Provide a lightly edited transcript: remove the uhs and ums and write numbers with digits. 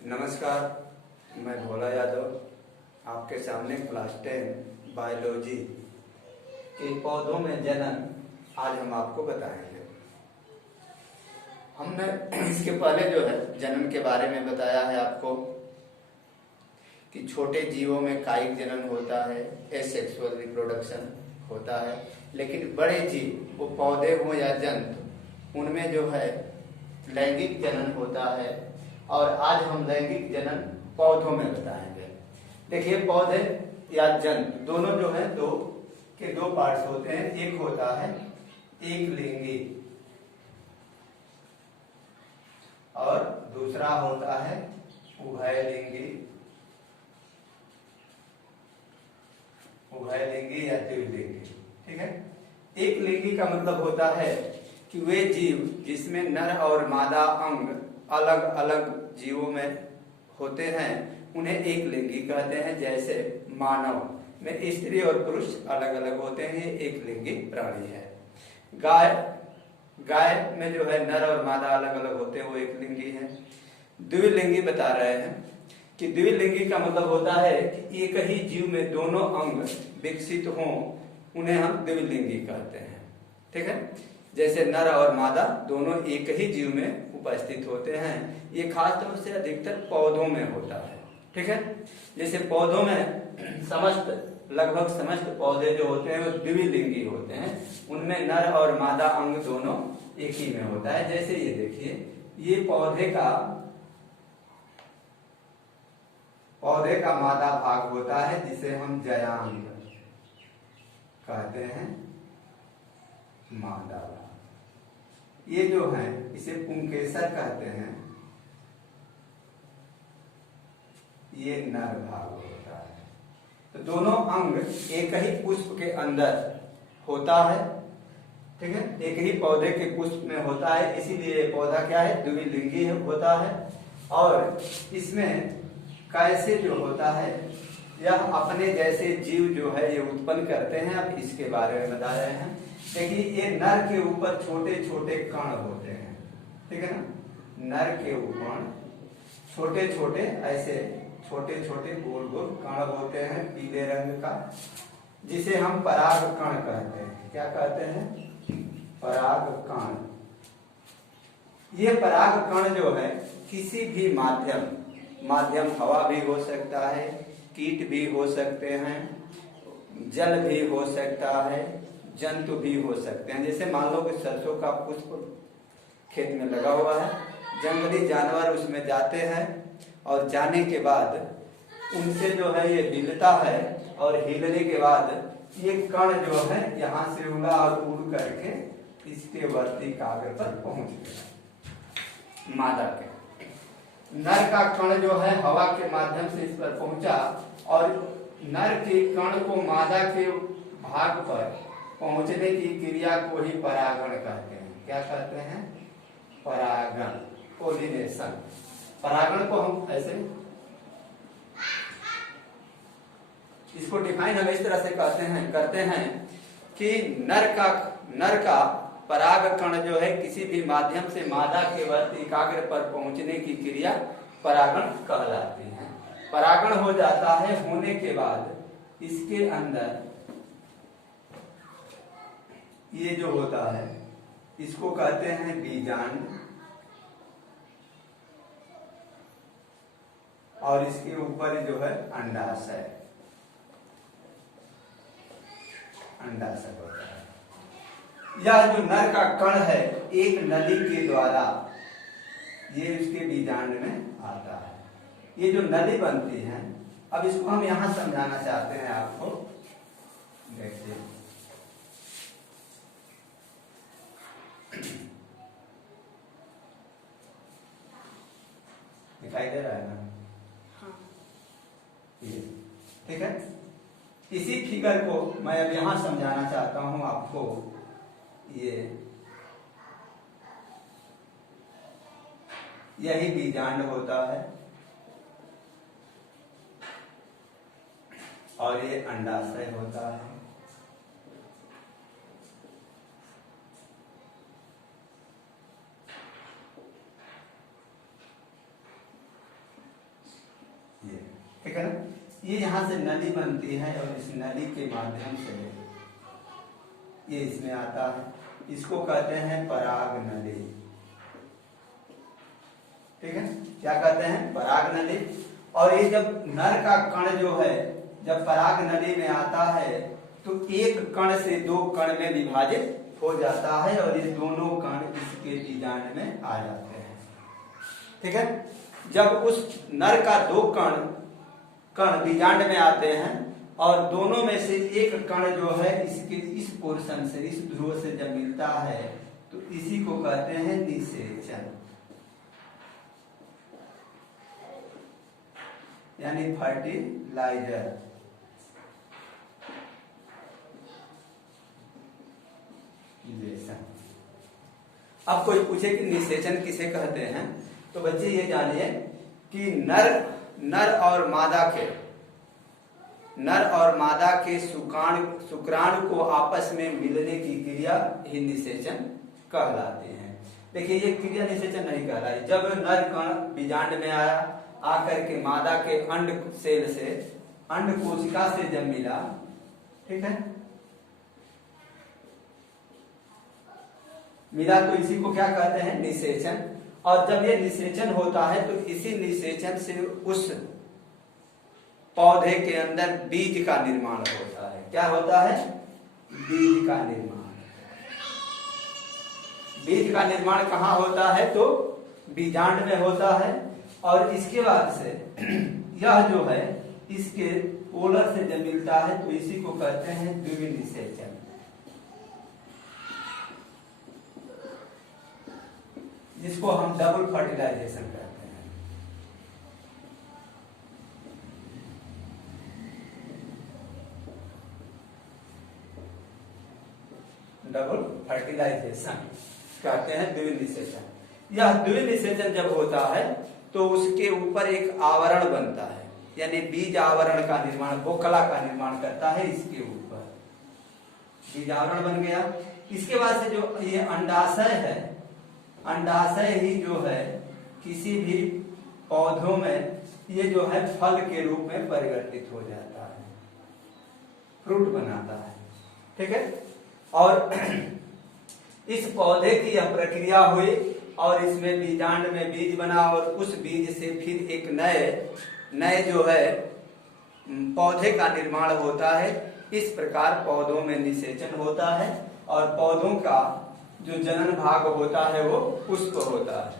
नमस्कार, मैं भोला यादव आपके सामने क्लास 10 बायोलॉजी के पौधों में जनन आज हम आपको बताएंगे। हमने इसके पहले जो है जनन के बारे में बताया है आपको कि छोटे जीवों में कायिक जनन होता है, एसेक्सुअल रिप्रोडक्शन होता है, लेकिन बड़े जीव वो पौधे हो या जंतु उनमें जो है लैंगिक जनन होता है। और आज हम लैंगिक जनन पौधों में बताएंगे। देखिए, पौधे या जंतु दोनों जो है दो पार्ट्स होते हैं। एक होता है एक लिंगी और दूसरा होता है उभयलिंगी या द्विलिंगी। ठीक है, एक लिंगी का मतलब होता है कि वे जीव जिसमें नर और मादा अंग अलग अलग जीवों में होते हैं उन्हें एक लिंगी कहते हैं। जैसे मानव में स्त्री और पुरुष अलग अलग होते हैं, ये एक लिंगी प्राणी है। गाय में जो है नर और मादा अलग अलग होते हैं, वो एक लिंगी है। द्विलिंगी बता रहे हैं कि द्विलिंगी का मतलब होता है कि एक ही जीव में दोनों अंग विकसित हों, उन्हें हम द्विलिंगी कहते हैं। ठीक है, जैसे नर और मादा दोनों एक ही जीव में उपस्थित होते हैं। ये खास तौर से अधिकतर पौधों में होता है। ठीक है, जैसे पौधों में लगभग समस्त पौधे जो होते हैं वो द्विलिंगी होते हैं, उनमें नर और मादा अंग दोनों एक ही में होता है। जैसे ये देखिए, ये पौधे का मादा भाग होता है जिसे हम जयांग कहते हैं, मादा भाग। ये जो है इसे पुंकेसर कहते हैं, ये नर भाग होता है। तो दोनों अंग एक ही पुष्प के अंदर होता है। ठीक है, एक ही पौधे के पुष्प में होता है, इसीलिए पौधा क्या है, द्विलिंगी होता है। और इसमें कैसे जो होता है, यह अपने जैसे जीव जो है ये उत्पन्न करते हैं। अब इसके बारे में बता रहे हैं। देखिए, ये नर के ऊपर छोटे छोटे कण होते हैं। ठीक है ना, नर के ऊपर छोटे छोटे गोल गोल कण होते हैं पीले रंग का, जिसे हम पराग कण कहते हैं। क्या कहते हैं? पराग कण। ये पराग कण जो है किसी भी माध्यम हवा भी हो सकता है, कीट भी हो सकते हैं, जल भी हो सकता है, जंतु भी हो सकते हैं। जैसे मान लो कि सरसों का पुष्प खेत में लगा हुआ है, जंगली जानवर उसमें जाते हैं और जाने के बाद उनसे जो है ये हिलता है, और हिलने के बाद ये कण जो है यहाँ से उड़ा और उड़ करके इसके वर्ती कागर पर पहुंच गया। मादा के नर का कण जो है हवा के माध्यम से इस पर पहुंचा, और नर के कण को मादा के भाग पर पहुंचने की क्रिया को ही परागण कहते हैं। क्या कहते हैं? परागण, पोलिनेशन। परागण को हम ऐसे इसको डिफाइन हम इस तरह से करते हैं कि नर का पराग कण जो है किसी भी माध्यम से मादा के वर्तिकाग्र पर पहुंचने की क्रिया परागण कहलाती है। परागण हो जाता है, होने के बाद इसके अंदर ये जो होता है इसको कहते हैं बीजांड, और इसके ऊपर जो है अंडाशय होता है। यह जो नर का कण है एक नली के द्वारा ये उसके बीजांड में आता है। ये जो नली बनती है, अब इसको हम यहां समझाना चाहते हैं आपको। देखिए, दिखाई दे रहा है ना? हाँ। ये ठीक है, इसी फिगर को मैं अब यहां समझाना चाहता हूं आपको। यही बीजांड होता है और ये अंडाशय होता है। ठीक है ना। ये यहाँ से नली बनती है और इस नली के माध्यम से ये इसमें आता है, इसको कहते हैं पराग नली। ठीक है, क्या कहते हैं? पराग नली। और ये जब नर का कण जो है जब पराग नली में आता है तो एक कण से दो कण में विभाजित हो जाता है और ये दोनों कण इसके बीजांड में आ जाते हैं। ठीक है, जब उस नर का दो कण बीजांड में आते हैं और दोनों में से एक कण जो है इसके इस पोर्शन से, इस ध्रुव से जब मिलता है तो इसी को कहते हैं निषेचन, यानी फर्टिलाइजर। अब कोई पूछे कि निषेचन किसे कहते हैं, तो बच्चे ये जानिए कि नर और मादा के शुक्राणु को आपस में मिलने की क्रिया ही निषेचन कहलाती है। देखिए ये क्रिया निषेचन नहीं कहलाई। जब नर कण बीजांड में आया, आकर के मादा के अंड सेल से, अंड कोशिका से जब मिला, ठीक है, मिला तो इसी को क्या कहते हैं? निषेचन। और जब ये निषेचन होता है तो इसी निषेचन से उस पौधे के अंदर बीज का निर्माण होता है। क्या होता है? बीज का निर्माण। बीज का निर्माण कहाँ होता है? तो बीजांड में होता है। और इसके बाद से यह जो है इसके पोलर से जब मिलता है तो इसी को कहते हैं द्विनिषेचन। जिसको हम डबल फर्टिलाइजेशन कहते हैं। डबल फर्टिलाइजेशन कहते हैं द्विनिषेचन। यह द्विनिषेचन जब होता है तो उसके ऊपर एक आवरण बनता है, यानी बीज आवरण का निर्माण, बोकला का निर्माण करता है इसके ऊपर। बीज आवरण बन गया। इसके बाद से जो ये अंडाशय है, अंडाशय ही जो है किसी भी पौधों में ये जो है फल के रूप में परिवर्तित हो जाता है, फ्रूट बनाता है। ठीक है, और इस पौधे की यह प्रक्रिया हुई और इसमें बीजांड में बीज बना और उस बीज से फिर एक नए जो है पौधे का निर्माण होता है। इस प्रकार पौधों में निषेचन होता है और पौधों का जो जनन भाग होता है वो पुष्प होता है।